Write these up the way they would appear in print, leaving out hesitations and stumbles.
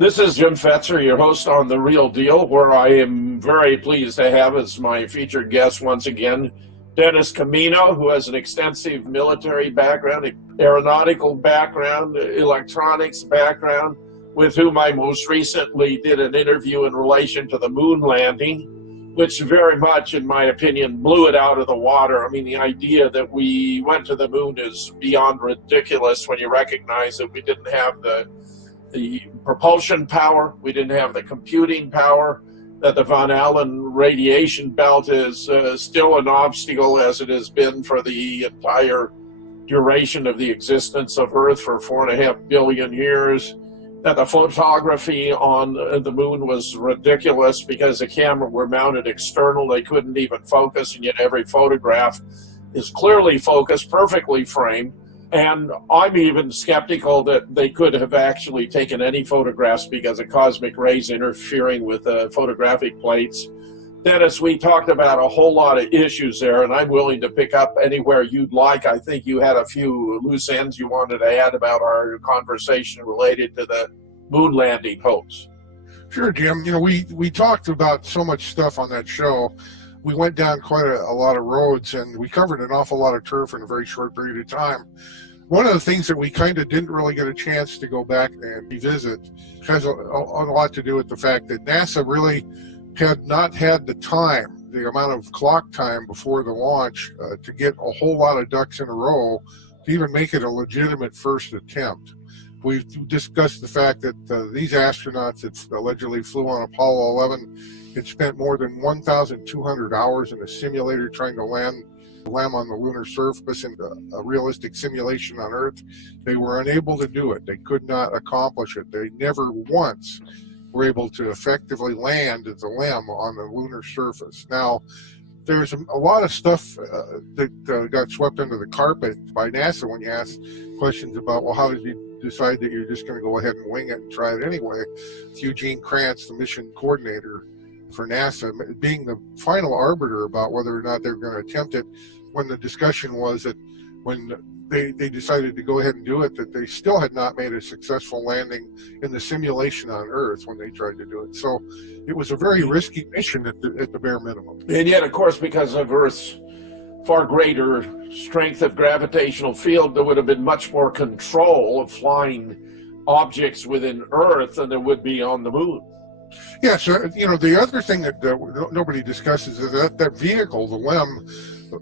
This is Jim Fetzer, your host on The Real Deal, where I am very pleased to have as my featured guest once again, Dennis Cimino, who has an extensive military background, aeronautical background, electronics background, with whom I most recently did an interview in relation to the moon landing, which very much, in my opinion, blew it out of the water. I mean, the idea that we went to the moon is beyond ridiculous when you recognize that we didn't have the propulsion power, we didn't have the computing power, that the Von Allen radiation belt is still an obstacle as it has been for the entire duration of the existence of Earth for 4.5 billion years, that the photography on the moon was ridiculous because the camera were mounted external, they couldn't even focus, and yet every photograph is clearly focused, perfectly framed. And I'm even skeptical that they could have actually taken any photographs because of cosmic rays interfering with the photographic plates. Dennis, we talked about a whole lot of issues there, and I'm willing to pick up anywhere you'd like. I think you had a few loose ends you wanted to add about our conversation related to the moon landing hoax. Sure, Jim. You know, we talked about so much stuff on that show. We went down quite a lot of roads, and we covered an awful lot of turf in a very short period of time. One of the things that we kind of didn't really get a chance to go back and revisit has a lot to do with the fact that NASA really had not had the time, the amount of clock time before the launch to get a whole lot of ducks in a row to even make it a legitimate first attempt. We've discussed the fact that these astronauts that allegedly flew on Apollo 11 had spent more than 1,200 hours in a simulator trying to land on the lunar surface in a realistic simulation on Earth. They were unable to do it. They could not accomplish it. They never once were able to effectively land at the LEM on the lunar surface. Now, there's a lot of stuff that got swept under the carpet by NASA when you ask questions about, well, how did you decide that you're just going to go ahead and wing it and try it anyway? Eugene Kranz, the mission coordinator for NASA, being the final arbiter about whether or not they're going to attempt it, when the discussion was that when they decided to go ahead and do it, that they still had not made a successful landing in the simulation on Earth when they tried to do it. So it was a very risky mission at the bare minimum. And yet, of course, because of Earth's far greater strength of gravitational field, there would have been much more control of flying objects within Earth than there would be on the moon. Yes, you know, the other thing that nobody discusses is that vehicle, the LEM,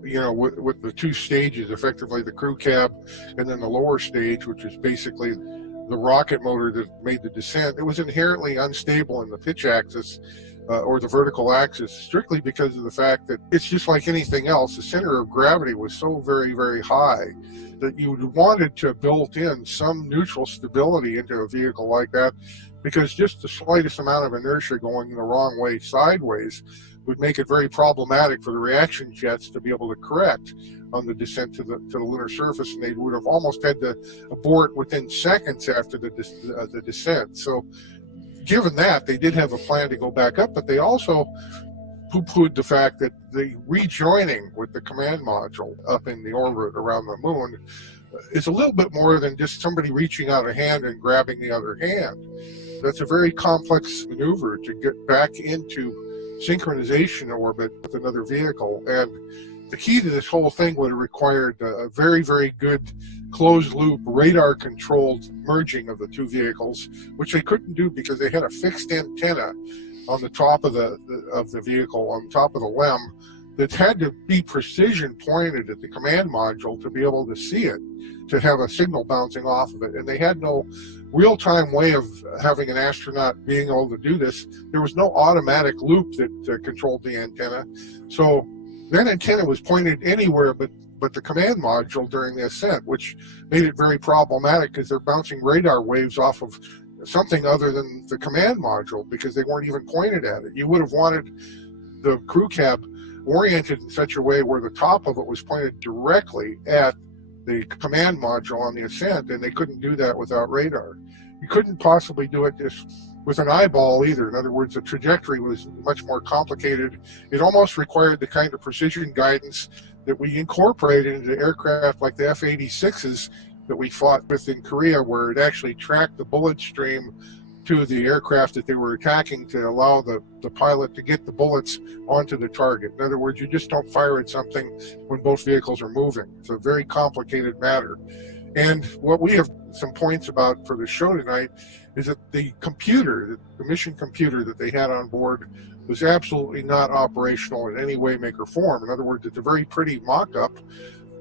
you know, with the two stages, effectively the crew cab and then the lower stage, which is basically the rocket motor that made the descent, it was inherently unstable in the pitch axis or the vertical axis, strictly because of the fact that it's just like anything else. The center of gravity was so very, very high that you wanted to have built in some neutral stability into a vehicle like that, because just the slightest amount of inertia going the wrong way sideways would make it very problematic for the reaction jets to be able to correct on the descent to the lunar surface, and they would have almost had to abort within seconds after the descent. So given that, they did have a plan to go back up, but they also poo-pooed the fact that the rejoining with the command module up in the orbit around the moon is a little bit more than just somebody reaching out a hand and grabbing the other hand. That's a very complex maneuver to get back into synchronization orbit with another vehicle. And the key to this whole thing would have required a very, very good closed-loop, radar-controlled merging of the two vehicles, which they couldn't do because they had a fixed antenna on the top of the vehicle, on top of the LEM, that had to be precision pointed at the command module to be able to see it, to have a signal bouncing off of it. And they had no real-time way of having an astronaut being able to do this. There was no automatic loop that controlled the antenna. So that antenna was pointed anywhere but the command module during the ascent, which made it very problematic because they're bouncing radar waves off of something other than the command module because they weren't even pointed at it. You would have wanted the crew cab oriented in such a way where the top of it was pointed directly at the command module on the ascent, and they couldn't do that without radar. You couldn't possibly do it just with an eyeball either. In other words, the trajectory was much more complicated. It almost required the kind of precision guidance that we incorporated into aircraft like the F-86s that we fought with in Korea, where it actually tracked the bullet stream to the aircraft that they were attacking to allow the pilot to get the bullets onto the target. In other words, you just don't fire at something when both vehicles are moving. It's a very complicated matter. And what we have some points about for the show tonight is that the computer, the mission computer that they had on board, was absolutely not operational in any way, make, or form. In other words, it's a very pretty mock-up,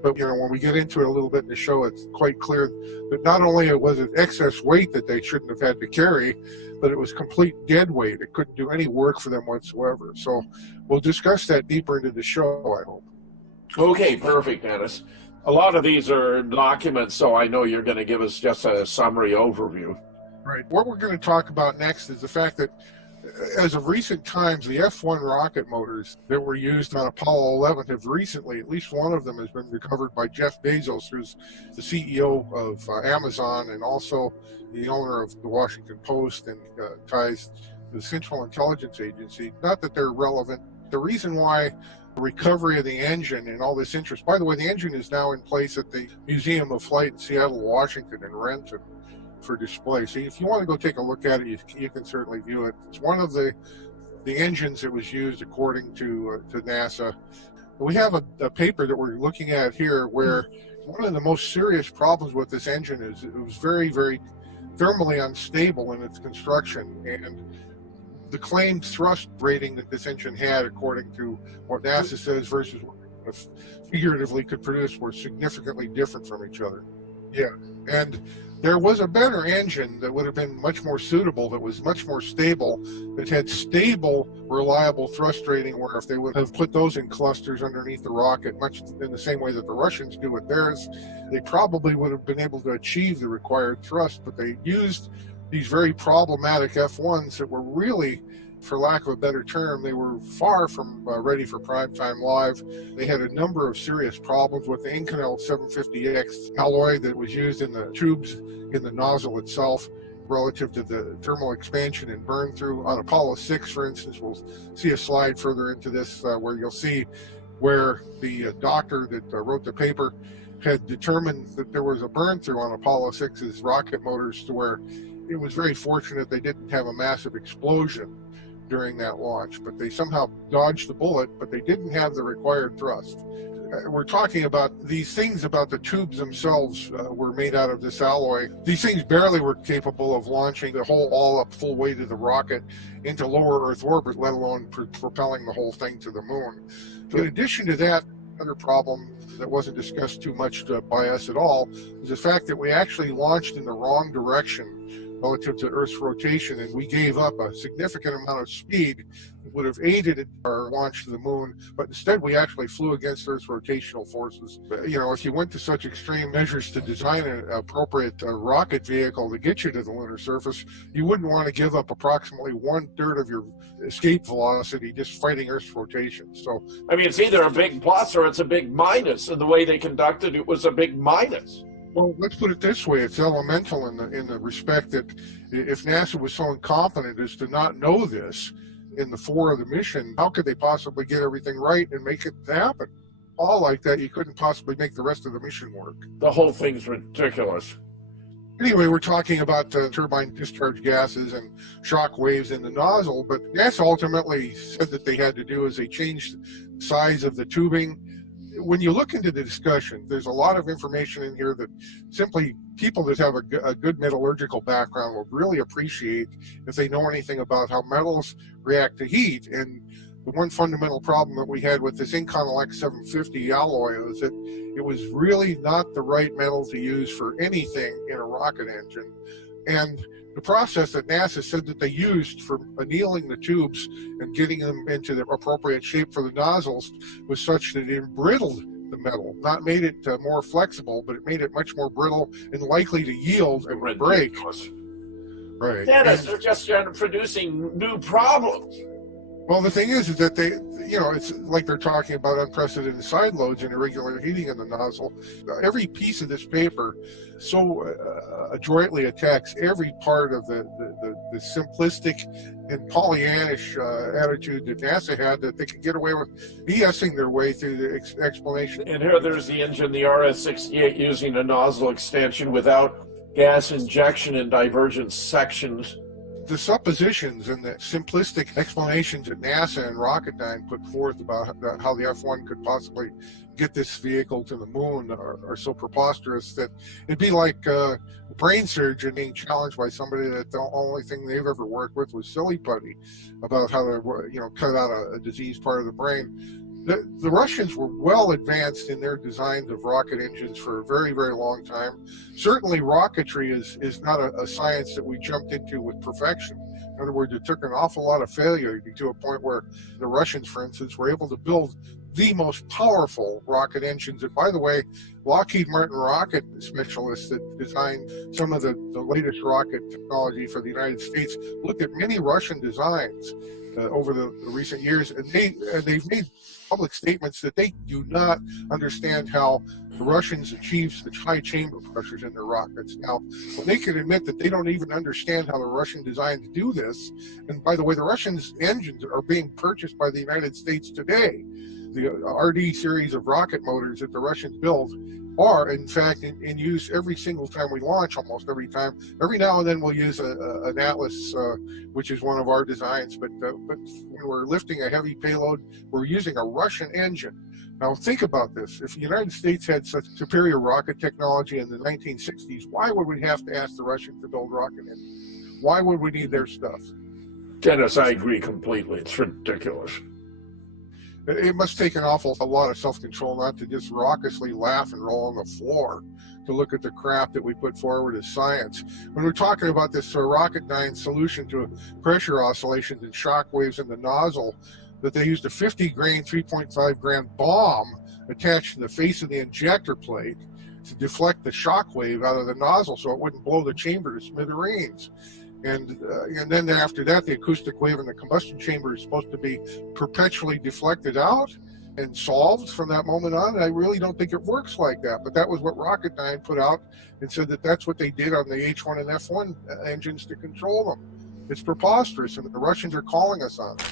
but when we get into it a little bit in the show, it's quite clear that not only was it excess weight that they shouldn't have had to carry, but it was complete dead weight. It couldn't do any work for them whatsoever. So we'll discuss that deeper into the show, I hope. Okay, perfect, Dennis. A lot of these are documents, so I know you're going to give us just a summary overview. Right. What we're going to talk about next is the fact that as of recent times, the F-1 rocket motors that were used on Apollo 11 have recently, at least one of them has been recovered by Jeff Bezos, who's the CEO of Amazon and also the owner of the Washington Post and ties to the Central Intelligence Agency. Not that they're relevant. The reason why the recovery of the engine and all this interest, by the way, the engine is now in place at the Museum of Flight in Seattle, Washington, in Renton for display. So if you want to go take a look at it, you can certainly view it. It's one of the engines that was used according to NASA. We have a paper that we're looking at here where one of the most serious problems with this engine is it was very, very thermally unstable in its construction, and the claimed thrust rating that this engine had, according to what NASA says versus what it figuratively could produce, were significantly different from each other. Yeah, and there was a better engine that would have been much more suitable, that was much more stable, that had stable, reliable thrust rating, where if they would have put those in clusters underneath the rocket, much in the same way that the Russians do with theirs, they probably would have been able to achieve the required thrust, but they used these very problematic F-1s that were really, for lack of a better term, they were far from ready for primetime live. They had a number of serious problems with the Inconel 750X alloy that was used in the tubes in the nozzle itself relative to the thermal expansion and burn through. On Apollo 6, for instance, we'll see a slide further into this where you'll see where the doctor that wrote the paper had determined that there was a burn through on Apollo 6's rocket motors, to where it was very fortunate they didn't have a massive explosion during that launch, but they somehow dodged the bullet, but they didn't have the required thrust. We're talking about these things about the tubes themselves were made out of this alloy. These things barely were capable of launching the whole all-up full weight of the rocket into lower Earth orbit, let alone propelling the whole thing to the moon. So in addition to that, another problem that wasn't discussed too much by us at all is the fact that we actually launched in the wrong direction relative to Earth's rotation, and we gave up a significant amount of speed that would have aided our launch to the moon, but instead we actually flew against Earth's rotational forces. If you went to such extreme measures to design an appropriate rocket vehicle to get you to the lunar surface, you wouldn't want to give up approximately 1/3 of your escape velocity just fighting Earth's rotation. So, I mean, it's either a big plus or it's a big minus, and the way they conducted it was a big minus. Well, let's put it this way: it's elemental in the respect that if NASA was so incompetent as to not know this in the fore of the mission, how could they possibly get everything right and make it happen? All like that, you couldn't possibly make the rest of the mission work. The whole thing's ridiculous. Anyway, we're talking about turbine discharge gases and shock waves in the nozzle, but NASA ultimately said that they had to do is they changed the size of the tubing. When you look into the discussion, there's a lot of information in here that simply people that have a good metallurgical background will really appreciate if they know anything about how metals react to heat. And the one fundamental problem that we had with this Inconel X750 alloy was that it was really not the right metal to use for anything in a rocket engine. And the process that NASA said that they used for annealing the tubes and getting them into the appropriate shape for the nozzles was such that it embrittled the metal, not made it more flexible, but it made it much more brittle and likely to yield and break. Right. Dennis, they're just producing new problems. Well, the thing is that they, it's like they're talking about unprecedented side loads and irregular heating in the nozzle. Every piece of this paper so adroitly attacks every part of the simplistic and Pollyannish attitude that NASA had, that they could get away with BSing their way through the explanation. And here there's the engine, the RS-68, using a nozzle extension without gas injection in divergent sections. The suppositions and the simplistic explanations that NASA and Rocketdyne put forth about how the F-1 could possibly get this vehicle to the moon are so preposterous that it'd be like a brain surgeon being challenged by somebody that the only thing they've ever worked with was silly putty about how to cut out a diseased part of the brain. The Russians were well advanced in their designs of rocket engines for a very, very long time. Certainly rocketry is not a science that we jumped into with perfection. In other words, it took an awful lot of failure to a point where the Russians, for instance, were able to build the most powerful rocket engines. And by the way, Lockheed Martin rocket specialists that designed some of the latest rocket technology for the United States looked at many Russian designs over the recent years, and they've made public statements that they do not understand how the Russians achieve such high chamber pressures in their rockets. Now, when they can admit that they don't even understand how the Russian designs do this, and by the way, the Russians' engines are being purchased by the United States today. The RD series of rocket motors that the Russians build are, in fact, in use every single time we launch, almost every time. Every now and then we'll use an Atlas, which is one of our designs, but when we're lifting a heavy payload, we're using a Russian engine. Now think about this. If the United States had such superior rocket technology in the 1960s, why would we have to ask the Russians to build rocket engines? Why would we need their stuff? Dennis, I agree completely. It's ridiculous. It must take a lot of self-control not to just raucously laugh and roll on the floor to look at the crap that we put forward as science. When we're talking about this Rocketdyne solution to pressure oscillations and shock waves in the nozzle, that they used a 50-grain, 3.5-gram bomb attached to the face of the injector plate to deflect the shock wave out of the nozzle so it wouldn't blow the chamber to smithereens. And then after that, the acoustic wave in the combustion chamber is supposed to be perpetually deflected out and solved from that moment on. And I really don't think it works like that. But that was what Rocketdyne put out and said that that's what they did on the H-1 and F-1 engines to control them. It's preposterous, and the Russians are calling us on it.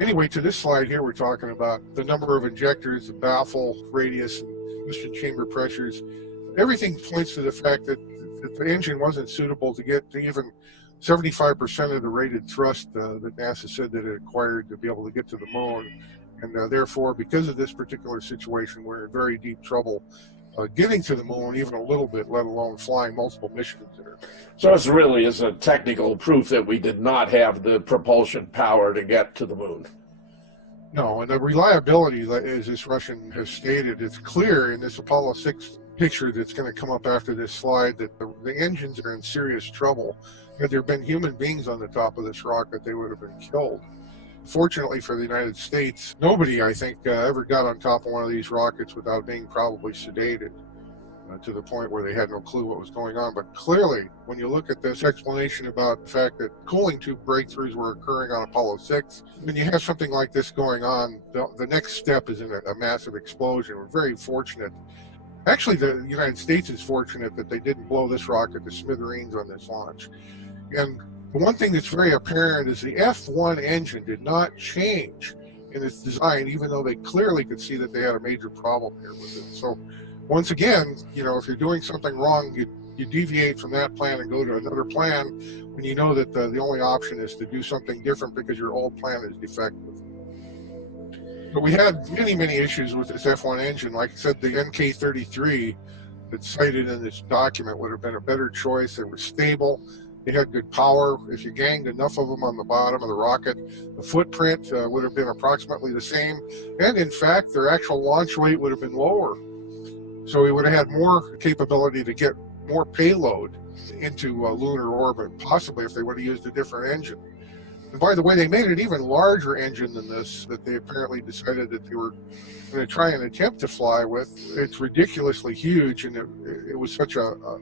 Anyway, to this slide here, we're talking about the number of injectors, the baffle radius, and piston chamber pressures. Everything points to the fact that the engine wasn't suitable to get to even 75% of the rated thrust that NASA said that it acquired to be able to get to the moon. And therefore, because of this particular situation, we're in very deep trouble getting to the moon even a little bit, let alone flying multiple missions there. So this really is a technical proof that we did not have the propulsion power to get to the moon. No, and the reliability, as this Russian has stated, it's clear in this Apollo 6 picture that's going to come up after this slide that the engines are in serious trouble. Had there been human beings on the top of this rocket, they would have been killed. Fortunately for the United States, nobody, I think, ever got on top of one of these rockets without being probably sedated to the point where they had no clue what was going on. But clearly, when you look at this explanation about the fact that cooling tube breakthroughs were occurring on Apollo 6, when you have something like this going on, the next step is in a massive explosion. We're very fortunate. Actually, the United States is fortunate that they didn't blow this rocket to smithereens on this launch. And the one thing that's very apparent is the F-1 engine did not change in its design, even though they clearly could see that they had a major problem here with it. So once again, if you're doing something wrong, you deviate from that plan and go to another plan when you know that the only option is to do something different because your old plan is defective. But we had many, many issues with this F-1 engine. Like I said, the NK-33 that's cited in this document would have been a better choice. They were stable. They had good power. If you ganged enough of them on the bottom of the rocket, the footprint would have been approximately the same. And in fact, their actual launch weight would have been lower. So we would have had more capability to get more payload into lunar orbit, possibly if they would have used a different engine. And by the way, they made an even larger engine than this that they apparently decided that they were going to try and attempt to fly with. It's ridiculously huge, and it was such a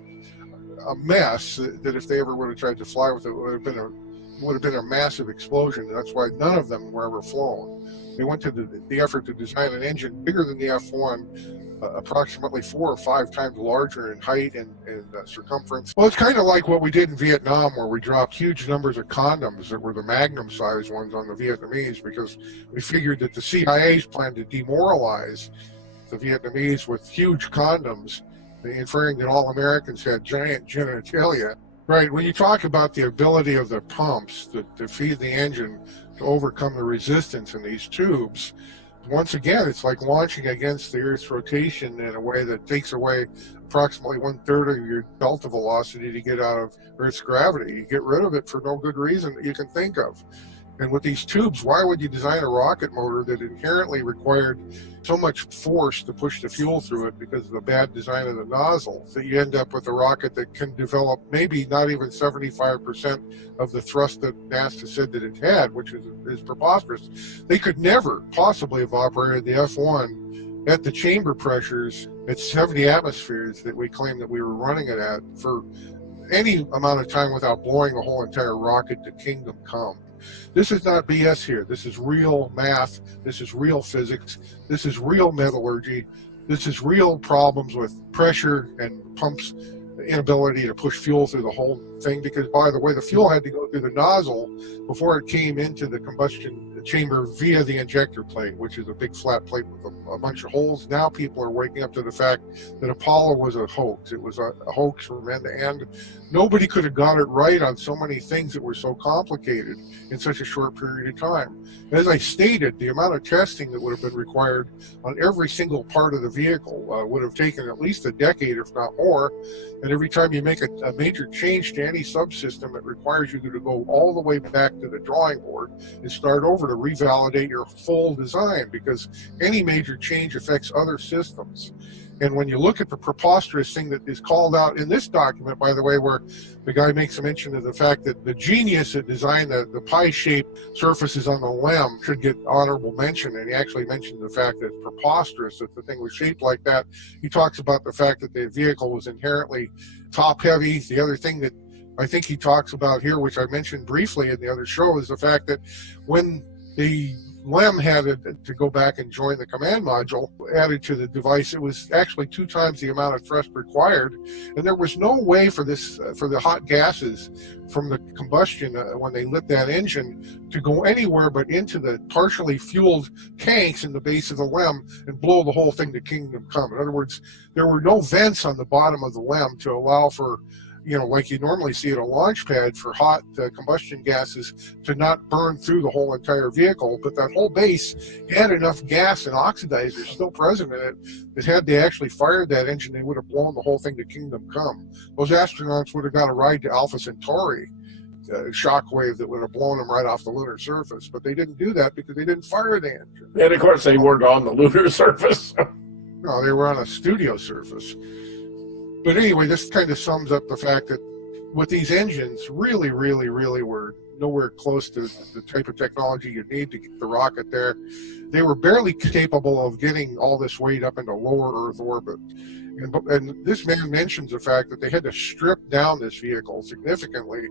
mess that if they ever would have tried to fly with it, it would have been a would have been a massive explosion. That's why none of them were ever flown. They went to the effort to design an engine bigger than the F-1, approximately 4 or 5 times larger in height and circumference. Well, it's kind of like what we did in Vietnam, where we dropped huge numbers of condoms that were the magnum-sized ones on the Vietnamese, because we figured that the CIA's planned to demoralize the Vietnamese with huge condoms, inferring that all Americans had giant genitalia. Right, when you talk about the ability of the pumps to feed the engine to overcome the resistance in these tubes, once again, it's like launching against the Earth's rotation in a way that takes away approximately 1/3 of your delta velocity to get out of Earth's gravity. You get rid of it for no good reason that you can think of. And with these tubes, why would you design a rocket motor that inherently required so much force to push the fuel through it because of the bad design of the nozzle, that you end up with a rocket that can develop maybe not even 75% of the thrust that NASA said that it had, which is preposterous. They could never possibly have operated the F-1 at the chamber pressures at 70 atmospheres that we claim that we were running it at for any amount of time without blowing the whole entire rocket to kingdom come. This is not BS here. This is real math. This is real physics. This is real metallurgy. This is real problems with pressure and pumps' inability to push fuel through the whole thing, because, by the way, the fuel had to go through the nozzle before it came into the combustion chamber via the injector plate, which is a big flat plate with a bunch of holes. Now people are waking up to the fact that Apollo was a hoax. It was a hoax from end to end. Nobody could have got it right on so many things that were so complicated in such a short period of time. As I stated, the amount of testing that would have been required on every single part of the vehicle would have taken at least a decade, if not more. And every time you make a major change to any subsystem, it requires you to go all the way back to the drawing board and start over to revalidate your full design, because any major change affects other systems. And when you look at the preposterous thing that is called out in this document, by the way, where the guy makes a mention of the fact that the genius that designed the pie-shaped surfaces on the LEM should get honorable mention, and he actually mentioned the fact that it's preposterous that the thing was shaped like that. He talks about the fact that the vehicle was inherently top-heavy. The other thing that I think he talks about here, which I mentioned briefly in the other show, is the fact that when the LEM had to go back and join the command module added to the device, it was actually 2 times the amount of thrust required, and there was no way for the hot gases from the combustion when they lit that engine to go anywhere but into the partially fueled tanks in the base of the LEM and blow the whole thing to kingdom come. In other words, there were no vents on the bottom of the LEM to allow for, like you normally see at a launch pad, for hot combustion gases to not burn through the whole entire vehicle. But that whole base had enough gas and oxidizers still present in it that had they actually fired that engine, they would have blown the whole thing to kingdom come. Those astronauts would have got a ride to Alpha Centauri, a shockwave that would have blown them right off the lunar surface. But they didn't do that because they didn't fire the engine. And of course, they weren't on the lunar surface. No, they were on a studio surface. But anyway, this kind of sums up the fact that with these engines, really were nowhere close to the type of technology you need to get the rocket there. They were barely capable of getting all this weight up into lower Earth orbit. And this man mentions the fact that they had to strip down this vehicle significantly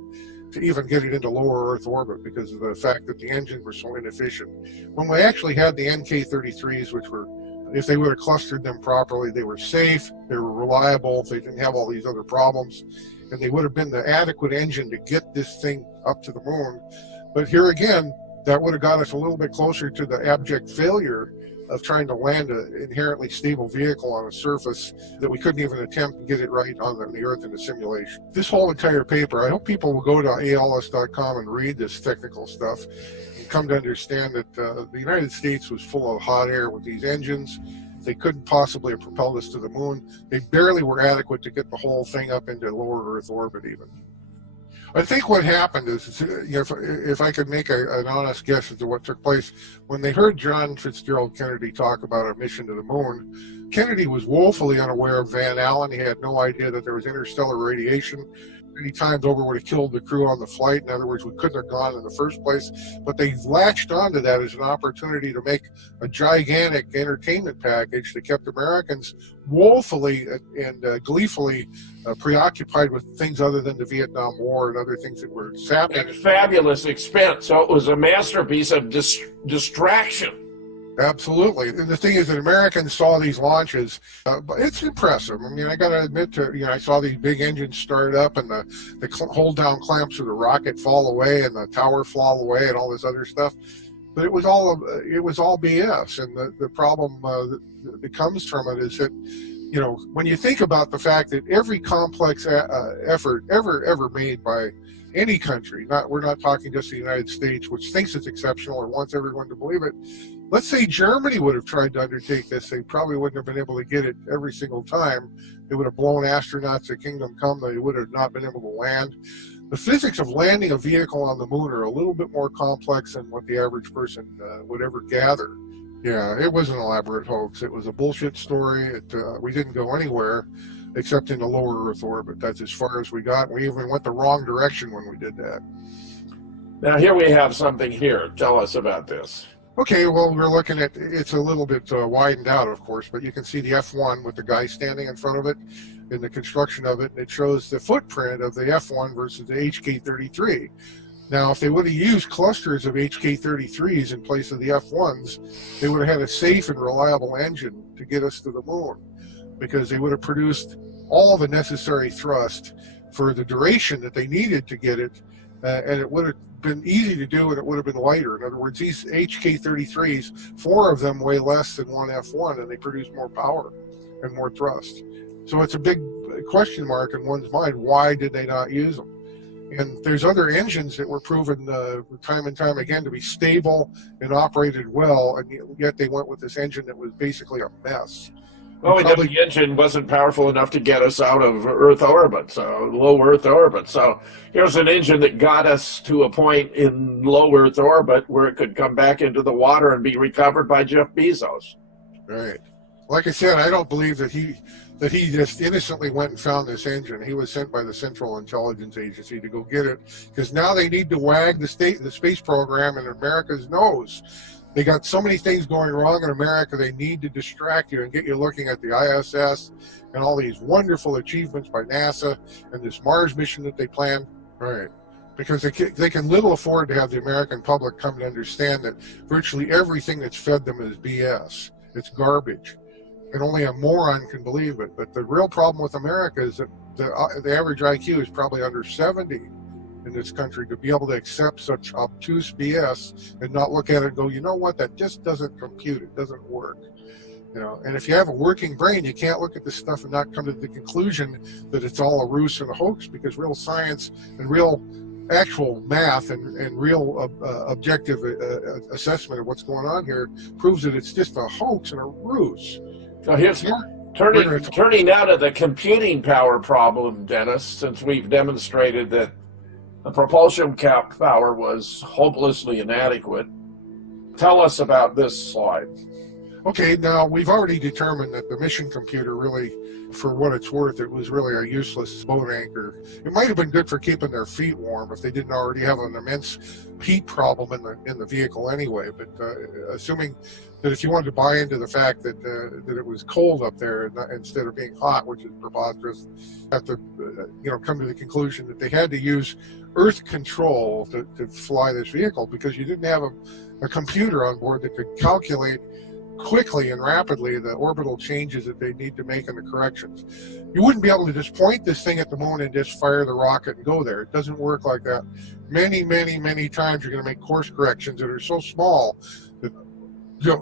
to even get it into lower Earth orbit because of the fact that the engines were so inefficient. When we actually had the NK-33s, which were, if they would have clustered them properly, they were safe, they were reliable, they didn't have all these other problems, and they would have been the adequate engine to get this thing up to the moon. But here again, that would have got us a little bit closer to the abject failure of trying to land an inherently stable vehicle on a surface that we couldn't even attempt to get it right on the Earth in the simulation. This whole entire paper, I hope people will go to ALS.com and read this technical stuff and come to understand that the United States was full of hot air with these engines. They couldn't possibly have propelled us to the moon. They barely were adequate to get the whole thing up into lower Earth orbit even. I think what happened is, if I could make an honest guess as to what took place, when they heard John Fitzgerald Kennedy talk about a mission to the moon, Kennedy was woefully unaware of Van Allen. He had no idea that there was interstellar radiation. many times over would have killed the crew on the flight. In other words, we couldn't have gone in the first place. But they latched onto that as an opportunity to make a gigantic entertainment package that kept Americans woefully and gleefully preoccupied with things other than the Vietnam War and other things that were happening. At fabulous expense. So it was a masterpiece of distraction. Absolutely. And the thing is that Americans saw these launches, but it's impressive. I mean, I got to admit I saw these big engines start up and the hold down clamps of the rocket fall away and the tower fall away and all this other stuff. But it was all BS. And the problem that comes from it is that, when you think about the fact that every complex effort ever made by any country, we're not talking just the United States, which thinks it's exceptional or wants everyone to believe it. Let's say Germany would have tried to undertake this. They probably wouldn't have been able to get it every single time. They would have blown astronauts at Kingdom Come. They would have not been able to land. The physics of landing a vehicle on the moon are a little bit more complex than what the average person would ever gather. Yeah, it was an elaborate hoax. It was a bullshit story. We didn't go anywhere except in the lower Earth orbit. That's as far as we got. We even went the wrong direction when we did that. Now here we have something here. Tell us about this. Okay, well, we're looking at, it's a little bit widened out, of course, but you can see the F-1 with the guy standing in front of it in the construction of it, and it shows the footprint of the F-1 versus the HK-33. Now, if they would have used clusters of HK-33s in place of the F-1s, they would have had a safe and reliable engine to get us to the moon, because they would have produced all the necessary thrust for the duration that they needed to get it, and it would have been easy to do, and it would have been lighter. In other words, these HK-33s, 4 of them weigh less than one F-1, and they produce more power and more thrust. So it's a big question mark in one's mind. Why did they not use them? And there's other engines that were proven time and time again to be stable and operated well, and yet they went with this engine that was basically a mess. Well, the engine wasn't powerful enough to get us out of Earth orbit, so low Earth orbit. So here's an engine that got us to a point in low Earth orbit where it could come back into the water and be recovered by Jeff Bezos. Right. Like I said, I don't believe that he just innocently went and found this engine. He was sent by the Central Intelligence Agency to go get it, because now they need to wag the space program in America's nose. They got so many things going wrong in America, they need to distract you and get you looking at the ISS and all these wonderful achievements by NASA and this Mars mission that they planned. Right. Because they can little afford to have the American public come to understand that virtually everything that's fed them is BS. It's garbage. And only a moron can believe it. But the real problem with America is that the average IQ is probably under 70 in this country to be able to accept such obtuse BS and not look at it and go, you know what, that just doesn't compute, it doesn't work. And if you have a working brain, you can't look at this stuff and not come to the conclusion that it's all a ruse and a hoax, because real science and real actual math and real objective assessment of what's going on here proves that it's just a hoax and a ruse. So here's turning now to the computing power problem, Dennis, since we've demonstrated that the propulsion cap power was hopelessly inadequate. Tell us about this slide. Okay, now we've already determined that the mission computer really, for what it's worth, it was really a useless boat anchor. It might have been good for keeping their feet warm if they didn't already have an immense heat problem in the vehicle anyway. But assuming that if you wanted to buy into the fact that it was cold up there instead of being hot, which is preposterous, have to come to the conclusion that they had to use Earth control to fly this vehicle, because you didn't have a computer on board that could calculate quickly and rapidly the orbital changes that they need to make and the corrections. You wouldn't be able to just point this thing at the moon and just fire the rocket and go there. It doesn't work like that. Many, many, many times you're going to make course corrections that are so small that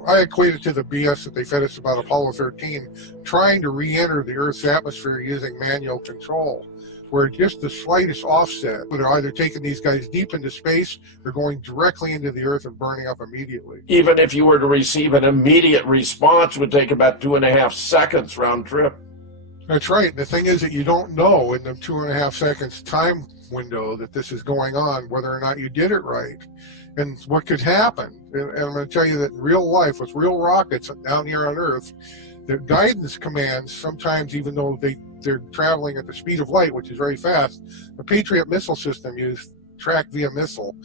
I equate it to the BS that they fed us about Apollo 13, trying to re-enter the Earth's atmosphere using manual control, where just the slightest offset would have either taken these guys deep into space or going directly into the Earth and burning up immediately. Even if you were to receive an immediate response, would take about 2.5 seconds round trip. That's right. The thing is that you don't know in the 2.5 seconds time window that this is going on whether or not you did it right and what could happen. And I'm going to tell you that in real life with real rockets down here on Earth, The guidance commands, sometimes even though they're traveling at the speed of light, which is very fast, the Patriot missile system used track via missile,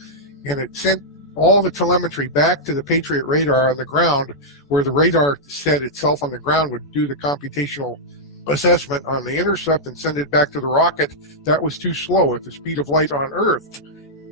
and it sent all the telemetry back to the Patriot radar on the ground, where the radar set itself on the ground would do the computational assessment on the intercept and send it back to the rocket. That was too slow at the speed of light on Earth.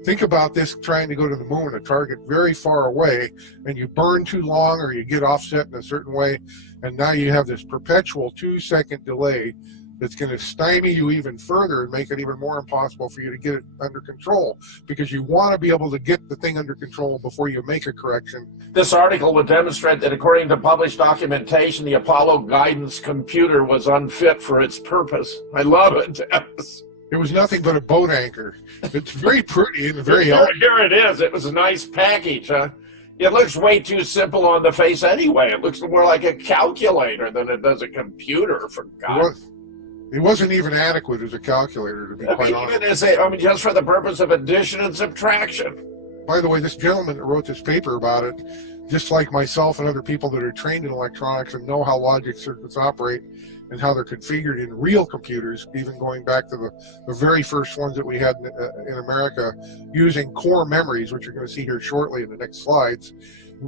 Think about this, trying to go to the moon, a target very far away, and you burn too long or you get offset in a certain way, and now you have this perpetual 2-second delay that's going to stymie you even further and make it even more impossible for you to get it under control, because you want to be able to get the thing under control before you make a correction. This article would demonstrate that according to published documentation, the Apollo guidance computer was unfit for its purpose. I love it, Dennis. It was nothing but a boat anchor. It's very pretty and very here, elegant. here it is. It was a nice package, huh? It looks way too simple on the face anyway. It looks more like a calculator than it does a computer, for God's sake. It wasn't even adequate as a calculator, to be quite honest. Just for the purpose of addition and subtraction. By the way, this gentleman that wrote this paper about it, just like myself and other people that are trained in electronics and know how logic circuits operate and how they're configured in real computers, even going back to the very first ones that we had in America, using core memories, which you're going to see here shortly in the next slides,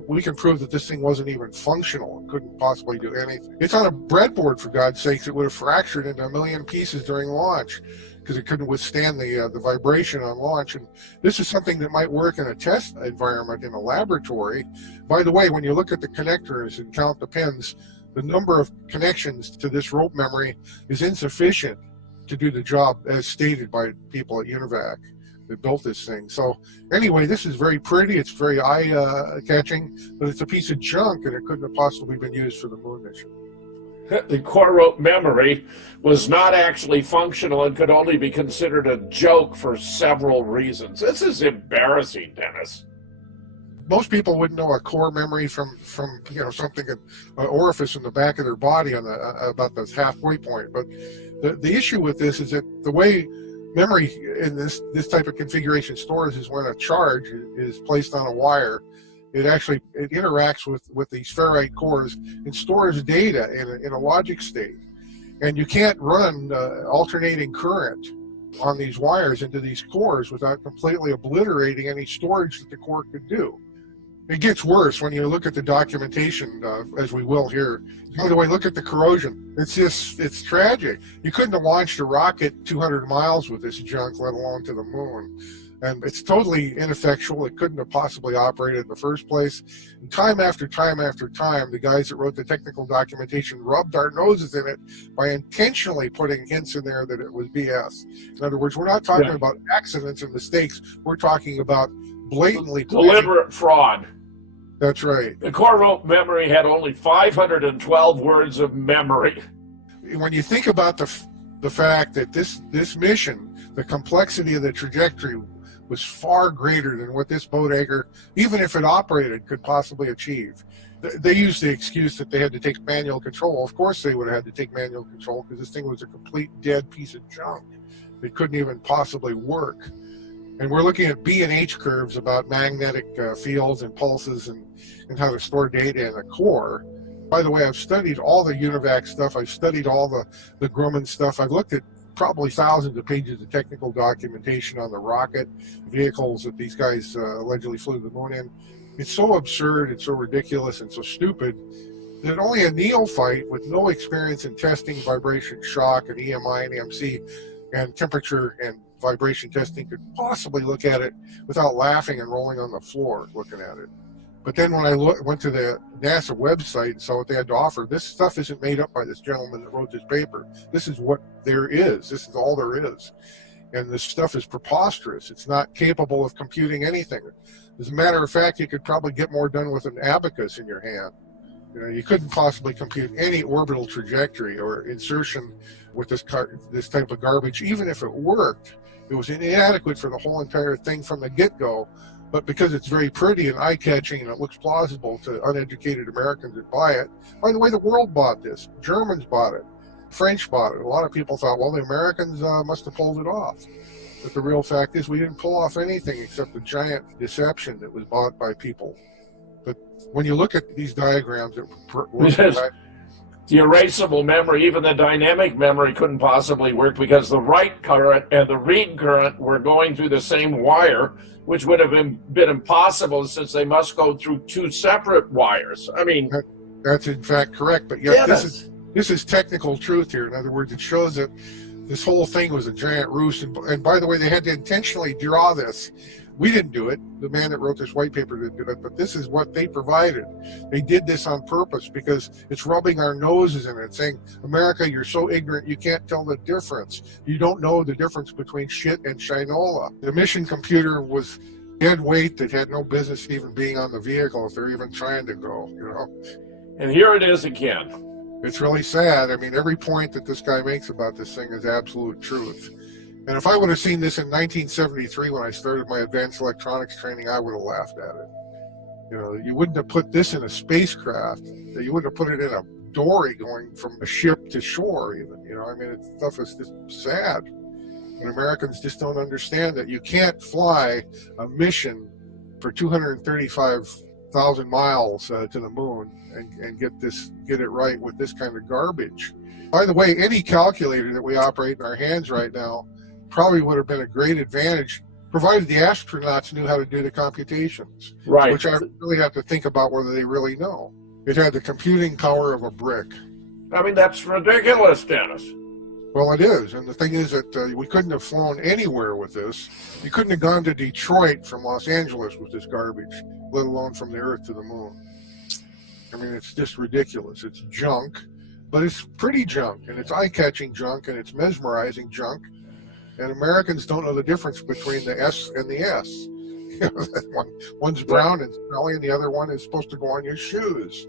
we can prove that this thing wasn't even functional and couldn't possibly do anything. It's on a breadboard, for God's sakes. It would have fractured into a million pieces during launch because it couldn't withstand the vibration on launch. And this is something that might work in a test environment in a laboratory. By the way, when you look at the connectors and count the pins, the number of connections to this rope memory is insufficient to do the job as stated by people at UNIVAC that built this thing. So anyway, this is very pretty, it's very eye-catching, but it's a piece of junk, and it couldn't have possibly been used for the moon mission. The core rope memory was not actually functional and could only be considered a joke for several reasons. This is embarrassing, Dennis. Most people wouldn't know a core memory from something, an orifice in the back of their body on about the halfway point. But the issue with this is that the way memory in this type of configuration stores is when a charge is placed on a wire, it interacts with these ferrite cores and stores data in a logic state. And you can't run alternating current on these wires into these cores without completely obliterating any storage that the core could do. It gets worse when you look at the documentation, as we will here. By the way, look at the corrosion. It's tragic. You couldn't have launched a rocket 200 miles with this junk, let alone to the moon. And it's totally ineffectual. It couldn't have possibly operated in the first place. And time after time after time, the guys that wrote the technical documentation rubbed our noses in it by intentionally putting hints in there that it was BS. In other words, we're not talking about accidents and mistakes. We're talking about blatantly deliberate fraud. That's right. The core rope memory had only 512 words of memory. When you think about the fact that this mission, the complexity of the trajectory was far greater than what this boat anchor, even if it operated, could possibly achieve. They used the excuse that they had to take manual control. Of course they would have had to take manual control because this thing was a complete dead piece of junk. It couldn't even possibly work. And we're looking at B and H curves about magnetic fields and pulses and how to store data in a core. By the way, I've studied all the UNIVAC stuff. I've studied all the Grumman stuff. I've looked at probably thousands of pages of technical documentation on the rocket vehicles that these guys allegedly flew to the moon in. It's so absurd, it's so ridiculous, and so stupid that only a neophyte with no experience in testing vibration shock and EMI and EMC and temperature and vibration testing could possibly look at it without laughing and rolling on the floor looking at it. But then when I went to the NASA website and saw what they had to offer, this stuff isn't made up by this gentleman that wrote this paper. This is what there is. This is all there is. And this stuff is preposterous. It's not capable of computing anything. As a matter of fact, you could probably get more done with an abacus in your hand. You couldn't possibly compute any orbital trajectory or insertion with this type of garbage. Even if it worked, it was inadequate for the whole entire thing from the get-go. But because it's very pretty and eye-catching and it looks plausible to uneducated Americans that buy it. By the way, the world bought this. Germans bought it. French bought it. A lot of people thought, well, the Americans must have pulled it off. But the real fact is we didn't pull off anything except a giant deception that was bought by people. But when you look at these diagrams that were The erasable memory, even the dynamic memory, couldn't possibly work because the write current and the read current were going through the same wire, which would have been impossible since they must go through two separate wires. I mean, that's in fact correct, but yet yes. this is technical truth here. In other words, it shows that this whole thing was a giant ruse. And by the way, they had to intentionally draw this. We didn't do it. The man that wrote this white paper didn't do it, but this is what they provided. They did this on purpose because it's rubbing our noses in it, saying, America, you're so ignorant, you can't tell the difference. You don't know the difference between shit and shinola. The mission computer was dead weight that had no business even being on the vehicle if they're even trying to go, you know. And here it is again. It's really sad. I mean, every point that this guy makes about this thing is absolute truth. And if I would have seen this in 1973 when I started my advanced electronics training, I would have laughed at it. You know, you wouldn't have put this in a spacecraft. You wouldn't have put it in a dory going from a ship to shore even. You know, I mean, stuff is just sad. And Americans just don't understand that you can't fly a mission for 235,000 miles to the moon and get it right with this kind of garbage. By the way, any calculator that we operate in our hands right now probably would have been a great advantage, provided the astronauts knew how to do the computations. Right. Which I really have to think about whether they really know. It had the computing power of a brick. I mean, that's ridiculous, Dennis. Well, it is. And the thing is that we couldn't have flown anywhere with this. You couldn't have gone to Detroit from Los Angeles with this garbage, let alone from the Earth to the moon. I mean, it's just ridiculous. It's junk, but it's pretty junk, and it's eye-catching junk, and it's mesmerizing junk. And Americans don't know the difference between the S and the S. One's brown and smelly, and the other one is supposed to go on your shoes.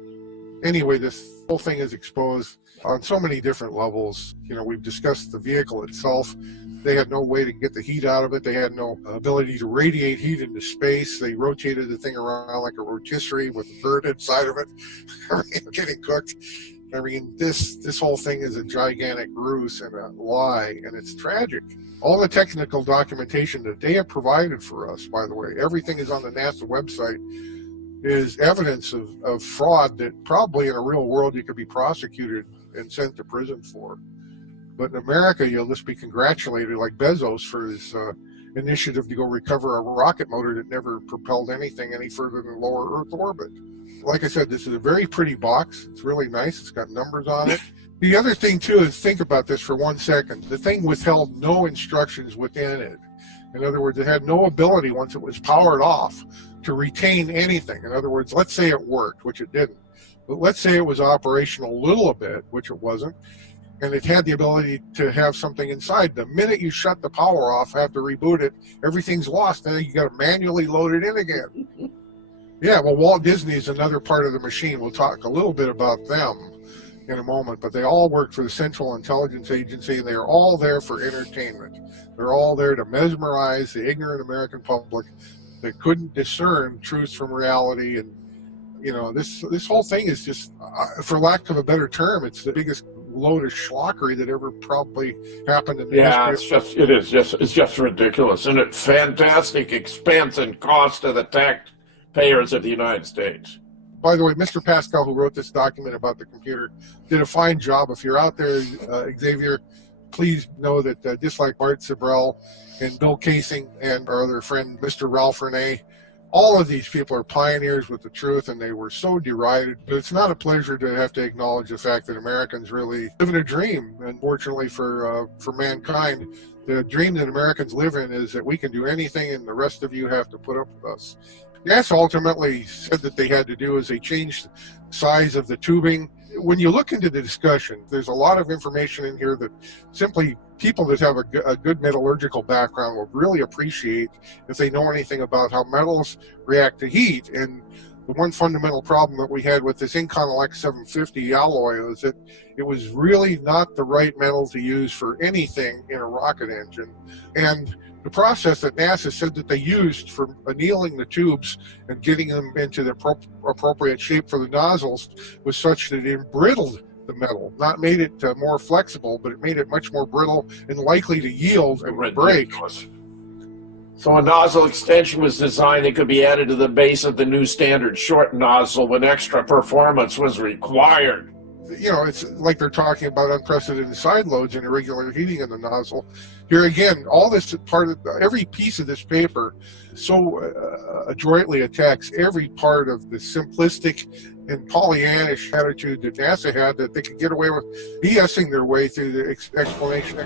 Anyway, this whole thing is exposed on so many different levels. You know, we've discussed the vehicle itself. They had no way to get the heat out of it. They had no ability to radiate heat into space. They rotated the thing around like a rotisserie with a bird inside of it, getting cooked. I mean, this whole thing is a gigantic ruse and a lie, and it's tragic. All the technical documentation that they have provided for us, by the way, everything is on the NASA website, is evidence of fraud that probably in a real world you could be prosecuted and sent to prison for. But in America, you'll just be congratulated, like Bezos, for his initiative to go recover a rocket motor that never propelled anything any further than lower Earth orbit. Like I said, this is a very pretty box. It's really nice. It's got numbers on it. The other thing, too, is think about this for 1 second. The thing withheld no instructions within it. In other words, it had no ability, once it was powered off, to retain anything. In other words, let's say it worked, which it didn't. But let's say it was operational a little bit, which it wasn't, and it had the ability to have something inside. The minute you shut the power off, have to reboot it, everything's lost. Then you got to manually load it in again. Yeah, well, Walt Disney is another part of the machine. We'll talk a little bit about them in a moment, but they all work for the Central Intelligence Agency, and they are all there for entertainment. They're all there to mesmerize the ignorant American public that couldn't discern truth from reality. And you know, this whole thing is just, for lack of a better term, it's the biggest load of schlockery that ever probably happened in the history. It's just ridiculous, and it's fantastic expense and cost to the taxpayers of the United States. By the way, Mr. Pascal, who wrote this document about the computer, did a fine job. If you're out there, Xavier, please know that just like Bart Sibrel and Bill Casing and our other friend, Mr. Ralph Renee, all of these people are pioneers with the truth, and they were so derided. But it's not a pleasure to have to acknowledge the fact that Americans really live in a dream. Unfortunately for mankind, the dream that Americans live in is that we can do anything, and the rest of you have to put up with us. NASA ultimately said that they had to do is they changed the size of the tubing. When you look into the discussion, there's a lot of information in here that simply people that have a good metallurgical background will really appreciate if they know anything about how metals react to heat. And the one fundamental problem that we had with this Inconel 750 alloy is that it was really not the right metal to use for anything in a rocket engine. And the process that NASA said that they used for annealing the tubes and getting them into the appropriate shape for the nozzles was such that it embrittled the metal, not made it more flexible, but it made it much more brittle and likely to yield and break. So a nozzle extension was designed that could be added to the base of the new standard short nozzle when extra performance was required. you know, it's like they're talking about unprecedented side loads and irregular heating in the nozzle. Here again, all this part of every piece of this paper so adroitly attacks every part of the simplistic and Pollyannish attitude that NASA had, that they could get away with BSing their way through the explanation.